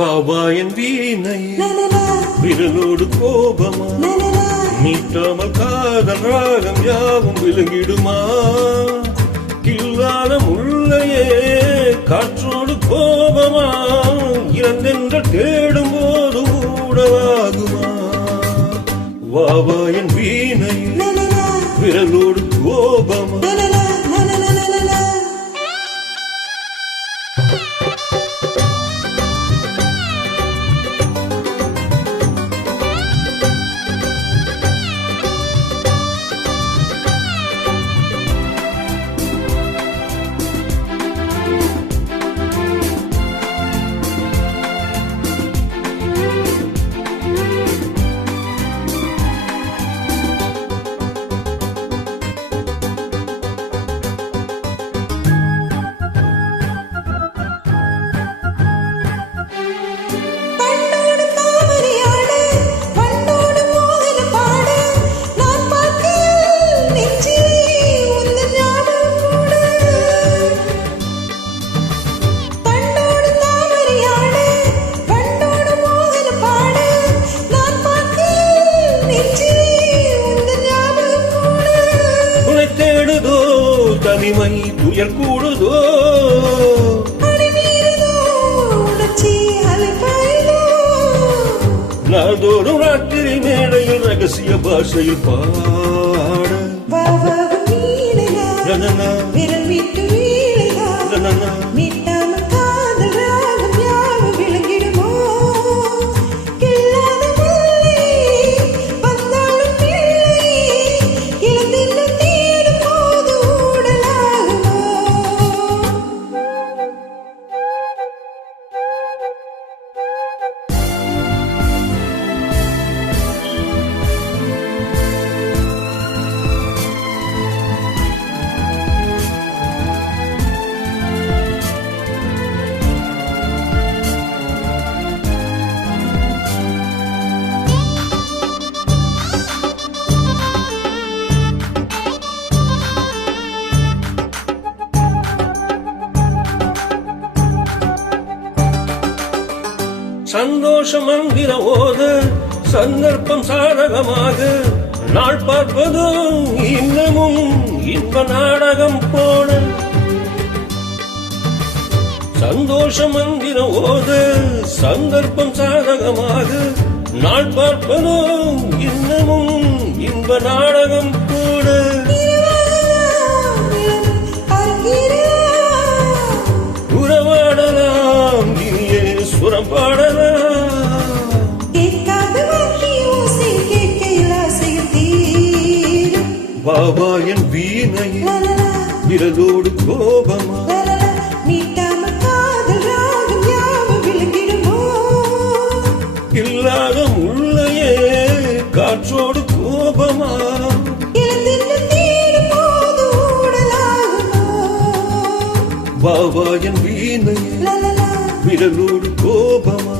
பாவாயன் வீணை விரலோடு கோபமா மீட்டாமல் காதல் ராகம் யாவும் விளங்கிடுமா கில்லான முள்ளையே காற்றோடு கோபமா இறந்தென்ற தேடும் போது ஊடலாகுமா வாவாயன் வீணை விரலோடு கோபமா தனிமை துயர் கூடுதோ நாள்தோறும் ராத்திரி மேடையில் ரகசிய பாஷையில் பாட சந்தோஷம் மந்திர ஓத சந்தர்ப்பம் சாதகமாக நாள் பார்ப்பதும் இன்னமும் இன்ப நாடகம் போன சந்தோஷம் மந்திர ஓத சந்தர்ப்பம் சாதகமாக நாள் பார்ப்பதும் இன்னமும் இன்ப நாடகம் போன உறவாடலாம் இனியே சுரம் பாடலாம் பாவாயன் வீணை விரலோடு கோபமா இல்லாத முள்ளையே காற்றோடு கோபமா பாவாயன் வீணை விரலோடு கோபமா